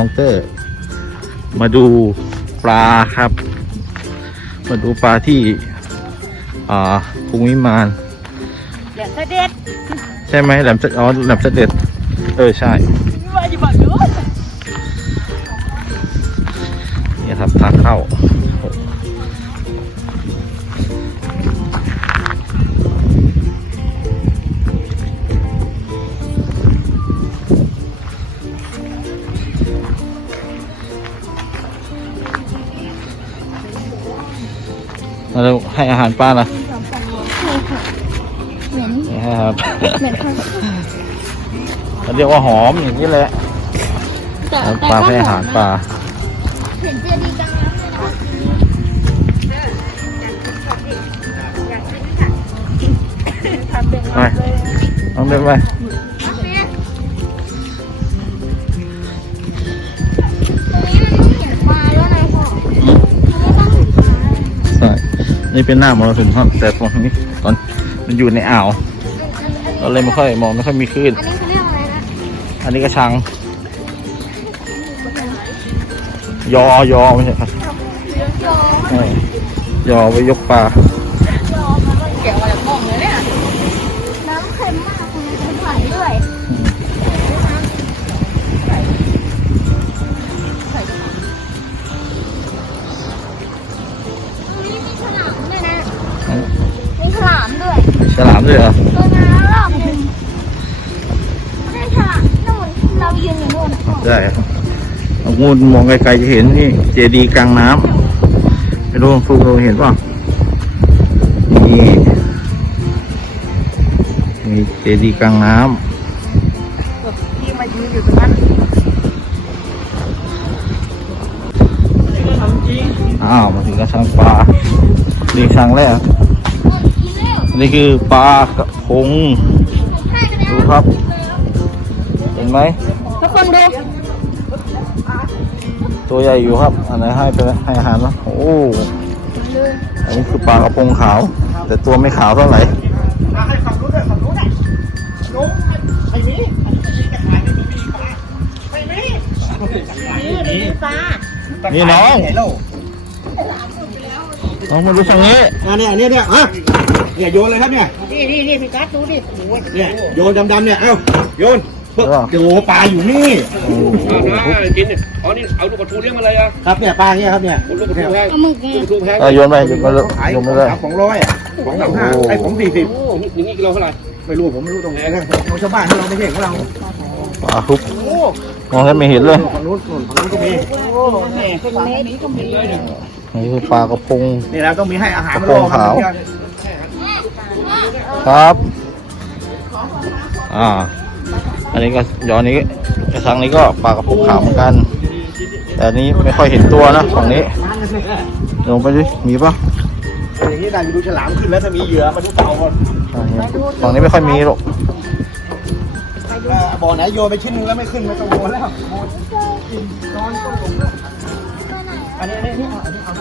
น้องเตอร์ มาดูปลาครับ มาดูปลาที่อ่าภูมิมานเดี๋ยวเสด็จใช่ไหมแหลมเสอ๋อแหลมเสด็จเออใช่ว่าอยู่ฝั่งนู้นนี่ครับทางเข้า แล้วให้อาหารปลานะเหม็นนี่ให้ครับเหม็นค่ะเขาเรียกว่าหอมอย่างนี้แหละแต่เอาแต่ปลาก็ให้อาหารปลาเห็นเจดีย์กลางน้ำเลยนะทำเป็นไปต้องเดินไป นี่เป็นหน้ามรสุมครับแต่ตรงนี้ตอนมันอยู่ในอ่าวเราเลยไม่ค่อยมองไม่ค่อยมีคลื่น อันนี้เขาเรียกอะไรนะ อันนี้กระชัง ยอยอไม่ใช่ครับ ยอใช่ยอไว้ยกปลา เอางูมองไกลๆจะเห็นนี่เจดีย์กลางน้ำไม่รู้ฟูเราเห็นป่ะนี่มีเจดีย์กลางน้ำที่มายืนอยู่ตรงนั้นอ้าวมาถึงกระชังปลานี่ชังแรกคนกินแล้วอันนี้คือปลากระพงให้กันแล้วดูครับ เห็นไหม ตัวใหญ่อยู่ครับ อันไหนให้ไปให้อาหารนะโอ้อันนี้คือปลากระพงขาว แต่ตัวไม่ขาวเท่าไหร่ให้ฝั่งนู้นด้วยฝั่งนู้นอะนู้นไม่มีอันนี้มีกระถางไม่มีปลาไม่มีนี่นี่ปลานี่น้องน้องมาดูฝั่งนี้อ่าเนี่ยเนี่ยเนี่ยอะเนี่ยโยนเลยครับเนี่ย นี่นี่นี่พี่กัสดูดิเนี่ยโยนดำๆเนี่ย เอ้าโยน เออโอ้โหปลาอยู่นี่ โอ้โหเอานะกินเนี่ยอ๋อนี่เอาลูกกระทูเลี้ยงมาเลยอะครับเนี่ยปลาเนี่ยครับเนี่ยลูกกระทูแพงเอาหมึกไงลูกกระทูแพงเอาโยนไปโยนไปเลยขายโยขอนงไปเลยสามของร้อยอะของสามห้าโอ้ ไอ้ผมสี่สิบโอ้อย่างนี้กิโลเท่าไหร่ไม่รู้ผมไม่รู้ตรงไหนนะของชาวบ้านที่เราไม่ใช่ของเราปลาทุบมองแทบไม่เห็นเลยฝั่งนู้นนู่นฝั่งนู้นก็มีโอ้แหมเป็นเม็ดนี้ก็มีนี่คือปลากระพง นี่นะต้องมีให้อาหารกระมันโปรรงอครัขาว บครับ อ่า อันนี้ก็ย้อนนี้กระชังนี้ก็ปลากระพงขาวเหมือนกัน แต่อันนี้ไม่ค่อยเห็นตัวนะฝั่งนี้ลงไปดิมีปะอย่างนี้ได้ดูฉลามขึ้นแล้วถ้ามีเหยื่อมาดูเต่าก่อนอ่าเนี่ยฝั่งนี้ไม่ค่อยมีหรอกเอ่อบ่อไหนโยนไปชิ้นหนึงแล้วไม่ขึ้นไม่ต้องโยนแล้วหมดกินนอนก็ลงแล้วอันนี้อันนี้อันนี้เอาอันนี้เอา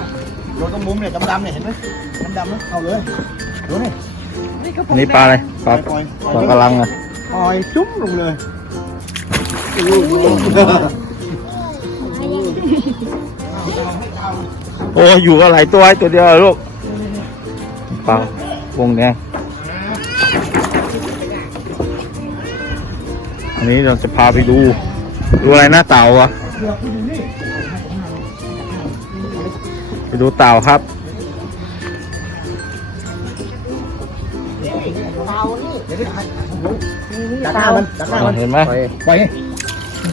โยนตรงมุมเนี่ยดำๆเนี่ยเห็นไหมดำๆนะเอาเลยดูนี่อันนี้ปลาอะไรปลาปล่อยปลากระลังอะ ปล่อยจุ้มลงเลยโอ้อยู่กับหลายตัวไอ้ตัวเดียวลูกปลาวงแดงอันนี้เราจะพาไปดู ดูอะไรหน้าเต่าอะไปดูเต่าครับ ดักหน้ามันดักหน้ามันเห็นไหมปล่อยปล่อย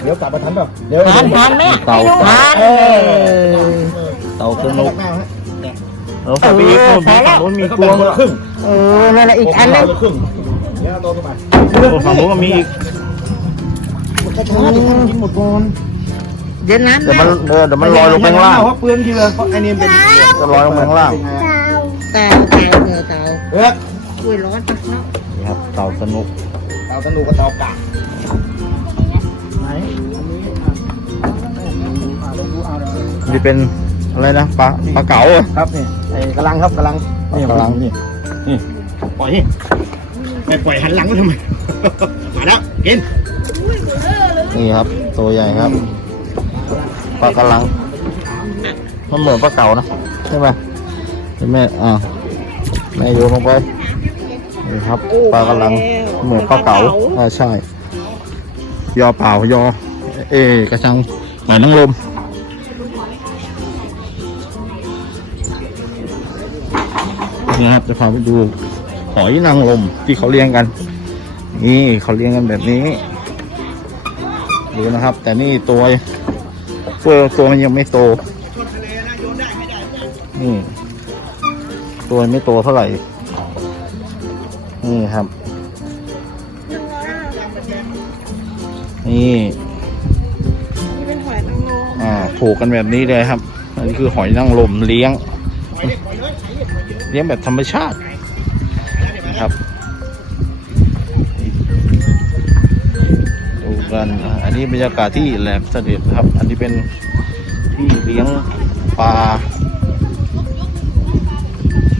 เดี๋ยวกลับมาทันเปล่าเดี๋ยวทานทานแม่เต่าทานเอ้ยเต่าสนุกดักหน้าฮะแล้วฝั่งนี้นู่นมีฝั่งนู้นมีกลวงครึ่งเออนั่นแหละอีกอันนึงครึ่งเดี๋ยวเอาตัวขึ้นมาฝั่งนู้นมีอีกช้าๆเดี๋ยวกินหมดก่อนเดี๋ยวนั้นเดี๋ยวมันเดี๋ยวมันลอยลงไปข้างล่างเพราะเปลืองเหยื่อเพราะไอ้นี่มันเป็นจะลอยลงไปข้างล่างเต่าเต่าเต่าเต่าเออ อุ้ยร้อนจังเนาะนี่ครับเต่าสนุกเต่าตะนูกับเต่ากะไหนอันนี้อะอะลองดูเอาเลยนี่เป็นอะไรนะปลาปลาเก๋าเหรอครับนี่ไอ้กำลังครับกำลังนี่กำลังนี่นี่ปล่อยนี่ไม่ปล่อยหันหลังไว้ทำไม มาแล้วกินนี่ครับ ตัวใหญ่ครับปลากระลังมันเหมือนปลาเก๋านะใช่ไหมใช่ไหมอ่าแม่โยนลงไป นี่ครับปลากระลังเหมือนปลาเก๋า อ่าใช่ ยอเปล่ายอ เอกระชังหมายนางรมนี่ครับจะพาไปดูหอยนางรมที่เขาเลี้ยงกัน นี่เขาเลี้ยงกันแบบนี้ ดูนะครับ แต่นี่ตัวตัวตัวมันยังไม่โตนี่ตัวไม่โตเท่าไหร่ นี่ครับ นี่เป็นหอ่าผูกกันแบบนี้เลยครับ อันนี้คือหอยนางรมเลี้ยง เลี้ยงแบบธรรมชาตินะครับดูกันอันนี้บรรยากาศที่แหลมเสด็จครับ อันนี้เป็นที่เลี้ยงปลา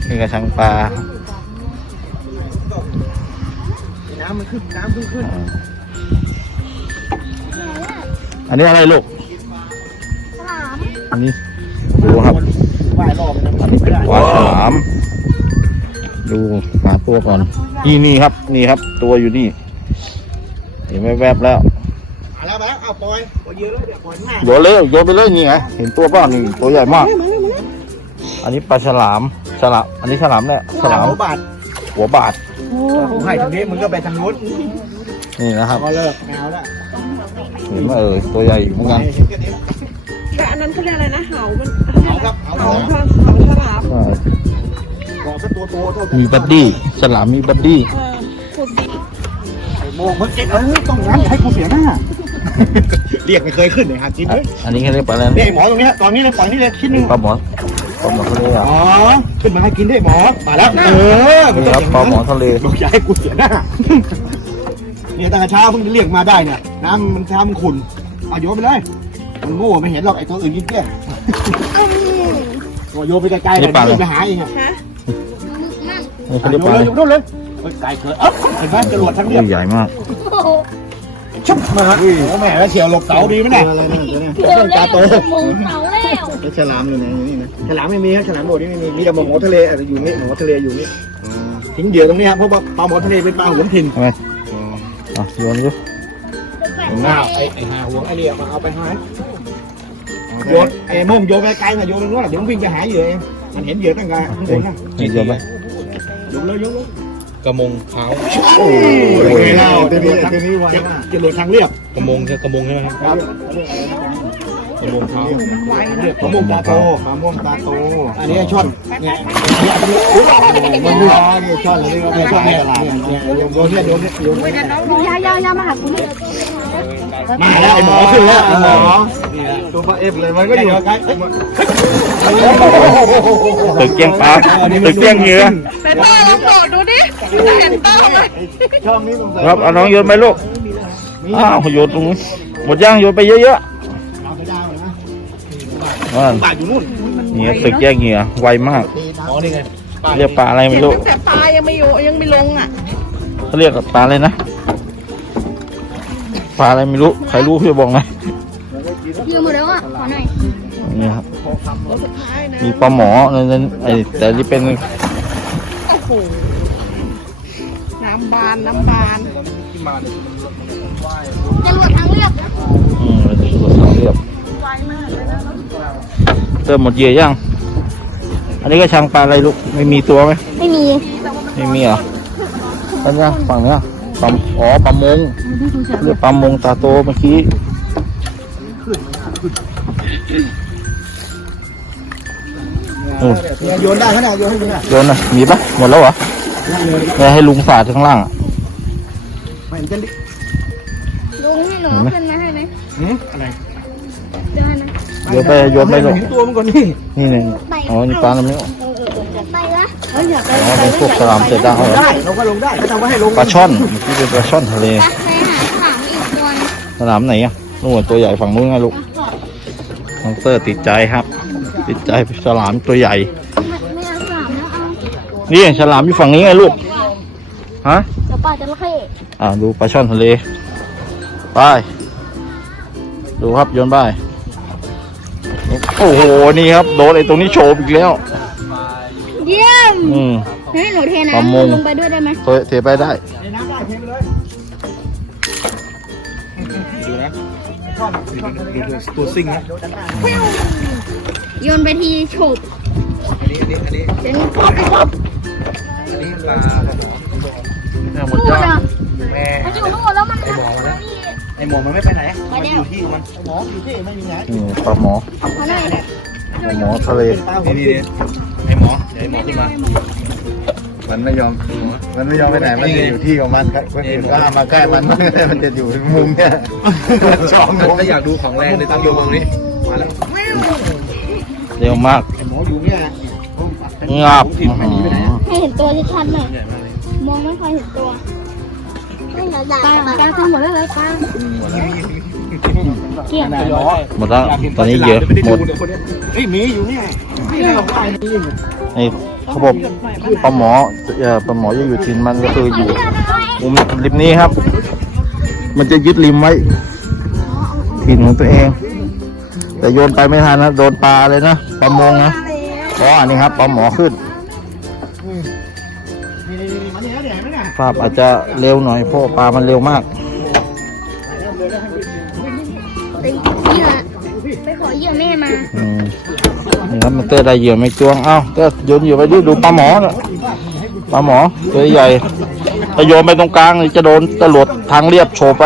เป็นกระชังปลา น้ำมันขึ้นน้ำขึ้นขึ้นอ่าอันนี้อะไรลูกฉลามอันนี้ดูครับว่ายรอบมันอันนี้เป็นปลาฉลาม ดูหาตัวก่อนนี่นี่ครับ นี่ครับ ตัวอยู่นี่ เห็นแวบๆแล้วมาแล้วมาแล้วเอาปล่อยปล่อยเยอะแล้วเดี๋ยวปล่อยหน้าโยนเลยโยนไปเลยนี่ไงเห็นตัวเปล่านี่ตัวใหญ่มาก อันนี้ปลาฉลามฉลามอันนี้ฉลามเนี่ยฉลามหัวบาทหัวบาท ผมให้ทางนี้มึงก็ไปทางนู้นนี่นะครับก็เลิกแมวแล้วเห็นไหมเออตัวใหญ่อยู่เหมือนกันเห็นกันนี้แต่อันนั้นเขาเรียกอะไรนะเหามันเอาครับเอาเหาเอาเหาฉลามใช่บอกซะตัวโตเท่ามีบัดดี้ฉลามมีบัดดี้เออขุดดิโมงเมื่อกี้เออต้องงั้นให้กูเสียหน้า เรียกไม่เคยขึ้นเลยฮะจิ๊บอะเลยอันนี้เขาเรียกปลาอะไรนี่นะหมอตรงนี้ตอนนี้เลยปล่อยนี่เลยชิ้นหนึงปลาหมอปลาหมอทะเลเหรอะอ๋อขึ้นมาให้กินได้หมอมาแล้วเออมันนี่ต้องครับอย่างปลาหมอนั้นทะเลลูกอย่าให้กูเสียหน้าเนี่ยตั้งแต่เช้าเพิ่งจะเรียกมาได้เนี่ยน้ำมันเช้ามันขุ่นเอาโยนไปเลยมันโง่ไม่เห็นหรอกไอ้ตัวอื่นกินเกลี้ยงตัวโยนไปไกลๆเลยเดี๋ยวไปหาเองอะฮะนี่เขาโยเรียกปลานอะไรเลยโยนนู่นเลยเฮ้ยไกลเกินเอ้าเห็นไหมจรวดทั้งเรียบใหญ่มาก ชุบมาโอ้แม่แล้วเฉียวหลบเสาดีไหมเนี่ยเดี๋ยวเล่นหมูเสาแล้วแล้วฉลามอยู่ไหนนี่นะฉลามไม่มีครับฉลามโบดนี่ไม่มีมีแต่หมอทะเลอาจจะอยู่นี่หมอทะเลอยู่นี่ทิ้งเหยื่อตรงนี้ครับเพราะว่าปลาหมอทะเลเป็นปลาหัวถิ่นทำไมอะโยนดูหน้าไอ้ไอ้หาหัวไอ้เนี่ยมาเอาไปหาโยนไอ้โม่งโยนไปไกลมาโยนตรงนู้นเดี๋ยวมันวิ่งจะหาเหยื่อเองมันเห็นเหยื่อตั้งไงข้างบนนะนี่โยนไปโยนเลยโยนเลย กระมงเท้าโอ้ยเล่าตัวนี้ตัวนี้วันจรวดทางเรียบกระมงใช่กระมงใช่ไหมครับครับกระมงเท้ามะม่วงตาโตมะม่วงตาโต อันนี้ช่อนเนี่ยเนี่ยอันนี้อุ๊ยมันไม่ร้อนเนี่ยช่อนเลยเนี่ยช่อนเนี่ยเนี่ยโยนเนี่ยโยนเนี่ยโยนเนี่ยยายายามาหากูนี่ มาแล้วไอ้หมอขึ้นแล้วไอ้หมอตัวปลาเอฟเลยมันก็อยู่ใกล้ตึกเกี้ยงปลาตึกเกี้ยงเหยื่อแต่ต้าลองโดดดูดิจะเห็นต้าไหมช่องนี้สงสัยครับเอาน้องโยนไปลูกอ้าวโยนตรงนู้นหมดย่างโยนไปเยอะเอาไปดาวเลยนะๆอ่าปลาอยู่นู่นนี่ครับตึกแยกเหยื่อไวมากอ๋อนี่ไงเรียกปลาอะไรไม่รู้แต่ปลายังไม่อยู่ยังไม่ลงอะเขาเรียกปลาอะไรนะ ปลาอะไรไม่รู้ ใครรู้พี่บอกหน่อยยืมหมดแล้วอะ ขอหน่อยนี่ครับตัวสุดท้ายนะมีปลาหมอนั่นไอ้แต่ที่เป็น โอ้โห น้ำบาน น้ำบานจะรวดทางเลือกอืมเป็นส่วนทางเรียบเติมหมดเหยื่อยัง อันนี้ก็ช่างปลาอะไรลูก ไม่มีตัวไหม ไม่มี ไม่มีเหรออันเนี้ยฝั่งเนี้ย ปลาอ๋อปลามงเรียกปลามงตาโตเมื่อกี้โอ้โยนได้ขนาดโยนให้ดูนะโยนน่ะมีปะหมดแล้วเหรอเนี่ยให้ลุงฝาดข้างล่างอะไม่จะลุงให้หนูเอาขึ้นมาให้ไหมอะไรเดี๋ยวให้นะโยนไปโยนไปลูกเห็นตัวมันก่อนนี่นี่หนึ่งอ๋อนี่ปลาอะไรไม่รู้ไปละเฮ้ย อ๋อเป็นพวกฉลามเสือดาวเหรอได้เราก็ลงได้เขาทำไว้ให้ลงปลาช่อนเมื่อกี้เป็นปลาช่อนทะเลไปไปหาฉลามอีกตัวนึงสนามไหนอะนู่นตัวใหญ่ฝั่งนู้นไงลูกน้องเตอร์ติดใจครับ ติดใจฉลามตัวใหญ่ ไม่เอาฉลามแล้วเอานี่ฉลามอยู่ฝั่งนี้ไงลูกฮะเดี๋ยวปลาจะระเข้อ่าดูปลาช่อนทะเลไปดูครับโยนไปโอ้โหนี่ครับโดนไอ้ตรงนี้โฉบอีกแล้ว อืม ให้หนูเทประมง น้ำลงไปด้วยได้ไหมเทเทไปได้ ในน้ำได้เทไปเลยดูนะชอบชอบดูดูตัวซิ่งนะโยนด้านหน้าโยนไปทีโฉบอันนี้อันนี้อันนี้เป็นป๊อปป๊อปอันนี้ปลาเนี่ยหมดนู่ยนอดอะแม่มันอยู่นู่นแล้วมันไอหมอมันนะไอหมอมันไม่ไปไหนไปมันแล้อวยู่ที่ของมันหมออยู่ที่ไม่มีไหนนี่ปลาหมอ มาหน่อยเนี่ยปลาหมอทะเลปลาหันี่วนี่นี่ไอหมอเดี๋ยวหมอขึ้นมา มันไม่ยอม มันไม่ยอมไปไหน มันจะอยู่ที่ของมันครับคนอื่นก็เอามาใกล้มัน มันจะอยู่มุมเนี่ยชอบมุมถ้าอยากดูของแรงเลยต้องดูมุมนี้ มาแล้วเร็วมากหมออยู่เนี่ยงับถิ่นไม่หนีไปไหนอะให้เห็นตัวชัดๆหน่อยใหมากเลยมองไม่ค่อยเห็นตัวปลาปลาทำหมดแล้วเหรอปลา เกี่ยงไหนหมอหมดแล้วตอนนี้เหยอะหมดเฮ้ยหมีอยู่เนี่ยที่เราไปนี่นี่เขาบอกปลาหมอเอ่อปลาหมอจะอยู่ทินมันก็คืออยู่มุมริมนี้ครับ มันจะยึดริมไว้ถิ่นของตัวเอง แต่โยนไปไม่ทันนะโดนปลาเลยนะปลามงนะอ๋ออันนี้ครับปลาหมอขึ้นนี่นี่นี่มาเนี่ยเดี๋ยวเห็นไหมเนี่ยภาพอาจจะเร็วหน่อยเพราะปลามันเร็วมาก ยื่อไปขอเหยื่อแม่มาอืมนี่ครับมันเตอร์ได้เหยื่อไม่จวง เอ้าเตอร์โยนเหยื่อไปดิดูปลาหมอน่ะปลาหมอตัวใหญ่ถ้าโยนไปตรงกลางนี่จะโดนตำรวจทางเรียบโฉบไป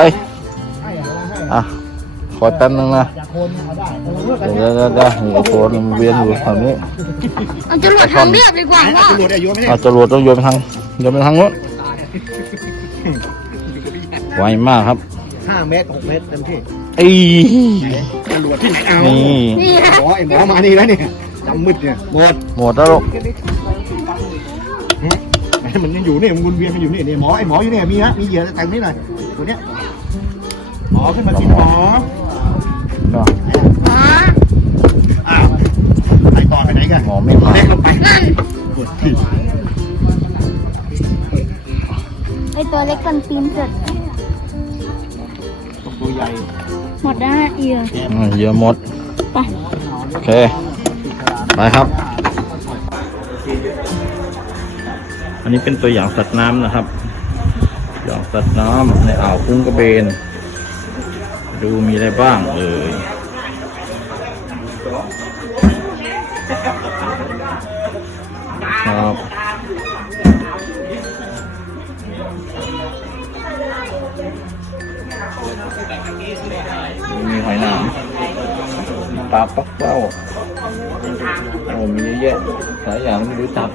อะ ขอแป๊บนึงนะจากคนเอาได้เออเดี๋ยวเดี๋ยวเดี๋ยวนี่ไอ้โฟนมันเวียนอยู่แถวนี้เอาจรวดทางเรียบดีกว่าว่าตำรวจอายุไม่ได้เอาจรวดต้องโยนไปทางโยนไปทางนู้นไวมากครับ ห้าเมตรหกเมตรเต็มที่ ไอ้ตำรวจที่ไหนเอานี่นี่ฮะหมอไอหมอมานี่แล้วเนี่ยจำมืดเนี่ยหมดหมดแล้วลูกมันยังอยู่เนี่ยมันวนเวียนมันอยู่นี่เนี่ยหมอไอหมออยู่เนี่ยมีฮะมีเหยื่อแต่งนี่หน่อยตัวเนี้ยหมอขึ้นมากินหมอเนาะอ๋ออ้าวไปต่อไปไหนกันหมอไม่มาเล็กลงไปนั่นไอตัวเล็กกันตีนเสร็จตัวใหญ่ หมดแล้วฮะเหยื่ออืมเหยื่อหมด ไป โอเค ไปครับ อันนี้เป็นตัวอย่างสัตว์น้ำนะครับอย่างสัตว์น้ำในอ่าวคุ้งกระเบน ดูมีอะไรบ้างเอ่ยครับ ปลาปักเป้าโอ้มีเยอะแยะหลายอย่างไม่รู้จัก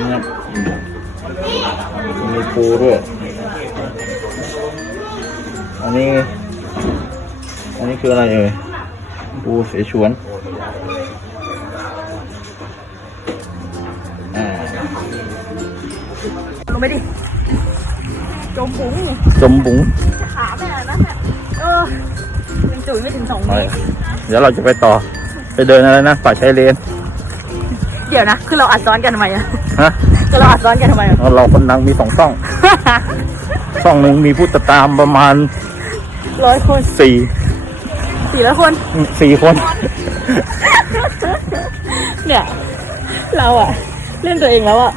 นี่ครับมีปูด้วย อันนี้ อันนี้คืออะไรเอ่ย ปูเสฉวนอ่าลงไปดิ จมปุ๋งจมบุ๋งขาไปไหนนะเออ ยังจุ๋ยไม่ถึงสองเมไปตรเดี๋ยวเราจะไปต่อ ไปเดินอะไรนะป่าชายเลน เดี๋ยวนะ คือเราอัดซ้อนกันทำไมอะฮะคือเราอัดซ้อนกันทำไมอะเราคนดังมีสองช่องช่องหนึ่งมีผู้ติดตามประมาณร้อยคนสี่สี่ร้อยคนสี่คน เนี่ย เราอะเล่นตัวเองแล้วอะ